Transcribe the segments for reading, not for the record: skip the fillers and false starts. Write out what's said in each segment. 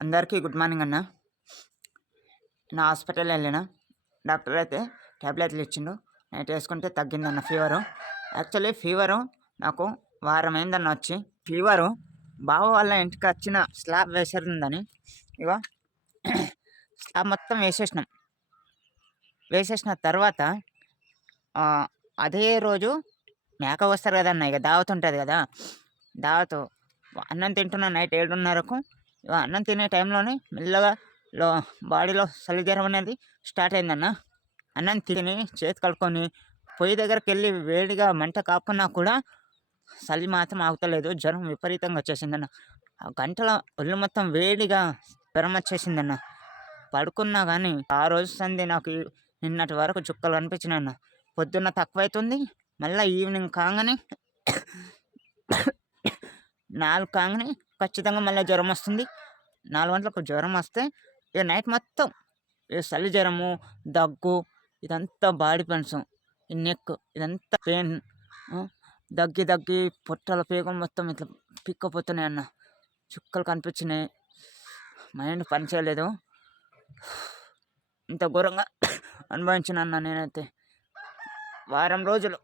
అందరికీ good morning అన్న. నా హాస్పిటల్ వెళ్ళిన డాక్టర్ అయితే ట్యాబ్లెట్లు ఇచ్చిండు. నైట్ వేసుకుంటే తగ్గిందన్న ఫీవరు. యాక్చువల్లీ ఫీవరు నాకు వారం అయిందన్న వచ్చి. ఫీవరు బావ వాళ్ళ ఇంటికి వచ్చిన స్లాబ్ వేసేసిందని ఇగో స్లాబ్ మొత్తం వేసేసిన తర్వాత అదే రోజు మేక వస్తారు కదన్న, ఇక దావత్ ఉంటుంది కదా. దావత్ అన్నం తింటున్న నైట్ 7:30కు. అన్నం తినే టైంలోనే మెల్లగా బాడీలో చలి జ్వరం అనేది స్టార్ట్ అయిందన్న. అన్నం తిని చేతి కడుక్కొని పొయ్యి దగ్గరికి వెళ్ళి వేడిగా మంట కాకున్నా కూడా చలి మాత్రం ఆగుతలేదు. జ్వరం విపరీతంగా వచ్చేసిందన్న. ఆ గంటల ఒళ్ళు మొత్తం వేడిగా జ్వరం వచ్చేసిందన్న. పడుకున్నా కానీ ఆ రోజు సంధి నాకు నిన్నటి వరకు చుక్కలు కనిపించినాయి అన్న. పొద్దున్న తక్కువైతుంది, మళ్ళీ ఈవినింగ్ కాగానే 4 కాగానే ఖచ్చితంగా మళ్ళీ జ్వరం వస్తుంది. 4 గంటలకు జ్వరం వస్తే ఇక నైట్ మొత్తం చలి జ్వరము, దగ్గు, ఇదంతా బాడీ పెయిన్స్, ఈ నెక్ ఇదంతా పెయిన్, దగ్గి పొట్టల పేగులు మొత్తం ఇట్లా పిక్కపోతున్నాయి అన్న. చుక్కలు కనిపించినాయి, మైండ్ పనిచేయలేదు. ఇంత ఘోరంగా అనుభవించిన అన్న నేనైతే. వారం రోజులు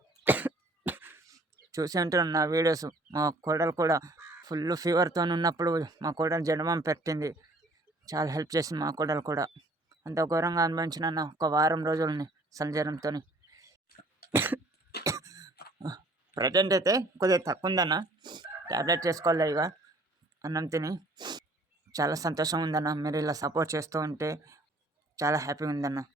చూసి ఉంటున్నాను నా వీడియోస్. మా కోడలు కూడా ఫుల్ ఫీవర్తో ఉన్నప్పుడు మా కోడలు జనమం పెట్టింది, చాలా హెల్ప్ చేసింది మా కోడలు కూడా. అంత ఘోరంగా అనుభవించిన అన్న ఒక వారం రోజులని సంజరంతో. ప్రజెంట్ అయితే కొద్దిగా తక్కువ ఉందన్న, ట్యాబ్లెట్ చేసుకోవాలి ఇక అన్నం తిని. చాలా సంతోషం ఉందన్న, మీరు ఇలా సపోర్ట్ చేస్తూ ఉంటే చాలా హ్యాపీగా ఉందన్న.